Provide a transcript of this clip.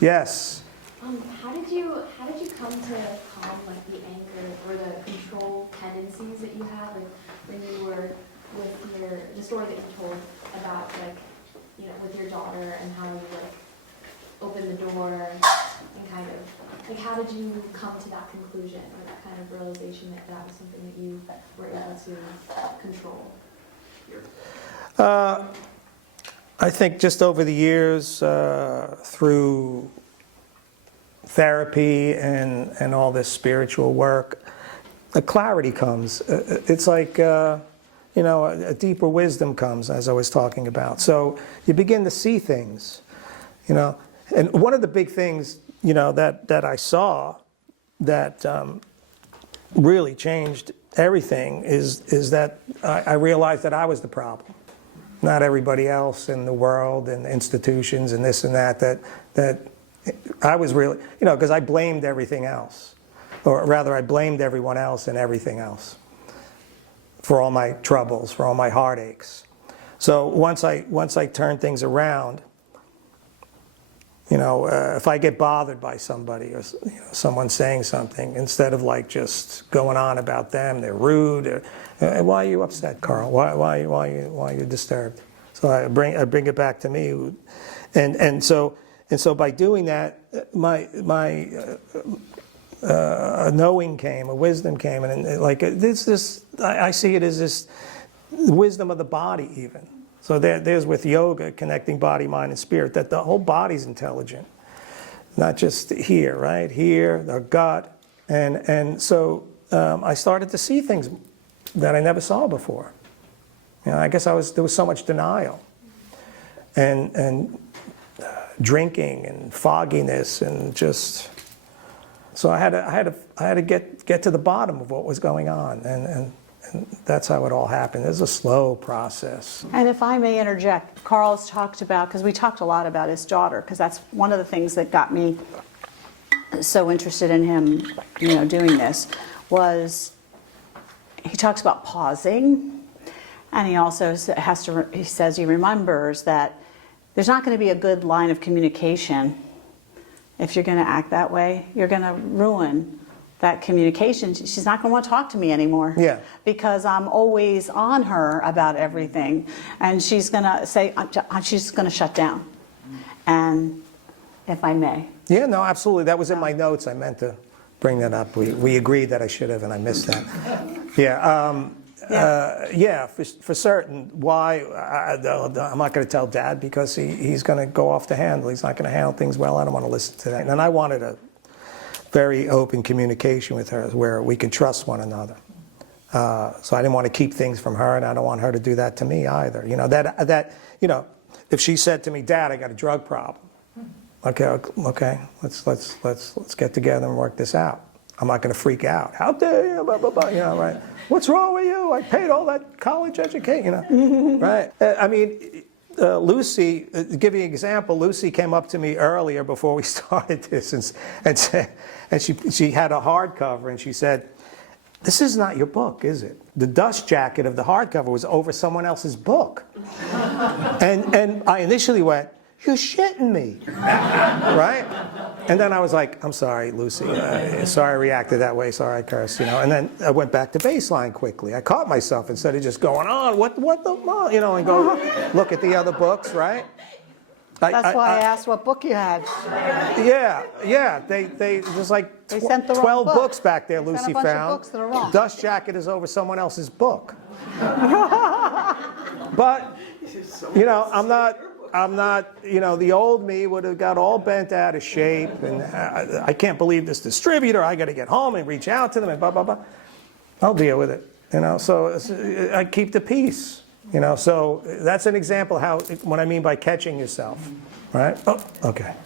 Yes. How did you come to calm like the anger or the control tendencies that you have, like when you were with the story that you told about, like, you know, with your daughter and how you like opened the door and kind of like, how did you come to that conclusion or that kind of realization that that was something that you were able to control? I think just over the years, through therapy and all this spiritual work, the clarity comes. It's like, you know, a deeper wisdom comes, as I was talking about. So you begin to see things, you know. And one of the big things, you know, that I saw that really changed everything is that I realized that I was the problem, not everybody else in the world and institutions and this and that I was really, you know, because I blamed everything else. Or rather, I blamed everyone else and everything else for all my troubles, for all my heartaches. So once I turned things around, you know, if I get bothered by somebody or, you know, someone saying something, instead of like just going on about them, they're rude. Or, why are you upset, Carl? Why are you disturbed? So I bring it back to me, and so by doing that, my knowing came, a wisdom came, and like this I see it as this wisdom of the body even. So there's with yoga, connecting body, mind, and spirit, that the whole body's intelligent, not just here, right? Here, the gut, and so I started to see things that I never saw before. You know, I guess there was so much denial, and drinking and fogginess, and just so I had to get to the bottom of what was going on, and that's how it all happened. It was a slow process. And if I may interject, Carl's talked about, because we talked a lot about his daughter, because that's one of the things that got me so interested in him, you know, doing this, was he talks about pausing, and he also he says he remembers that there's not going to be a good line of communication if you're going to act that way. You're going to ruin that communication. She's not going to want to talk to me anymore. Yeah. Because I'm always on her about everything. And she's going to say, she's going to shut down. And if I may. Yeah, no, absolutely. That was in my notes. I meant to bring that up. We agreed that I should have, and I missed that. Yeah, for certain. Why? I'm not going to tell Dad, because he's going to go off the handle. He's not going to handle things well. I don't want to listen to that. And I wanted a very open communication with her where we can trust one another. So I didn't want to keep things from her, and I don't want her to do that to me either. You know, you know, if she said to me, Dad, I got a drug problem. Okay, let's get together and work this out. I'm not going to freak out. How dare you? Blah, blah, blah, you know, right? What's wrong with you? I paid all that college education, you know, right? I mean, Lucy, to give you an example, Lucy came up to me earlier before we started this and said, and she had a hardcover, and she said, "This is not your book, is it?" The dust jacket of the hardcover was over someone else's book. And I initially went, "You're shitting me," right? And then I was like, "I'm sorry, Lucy. Sorry I reacted that way. Sorry I cursed, you know." And then I went back to baseline quickly. I caught myself instead of just going on, what the, you know, and go look at the other books, right? That's why I asked what book you had. Yeah. There's like They sent the wrong 12 book. books back there. They sent Lucy a bunch of found. books that are wrong. Dust jacket is over someone else's book. But you know, I'm not, you know, the old me would have got all bent out of shape, and I can't believe this distributor. I got to get home and reach out to them and blah blah blah. I'll deal with it, you know. So I keep the peace. You know, so that's an example how, what I mean by catching yourself, right? Oh, okay.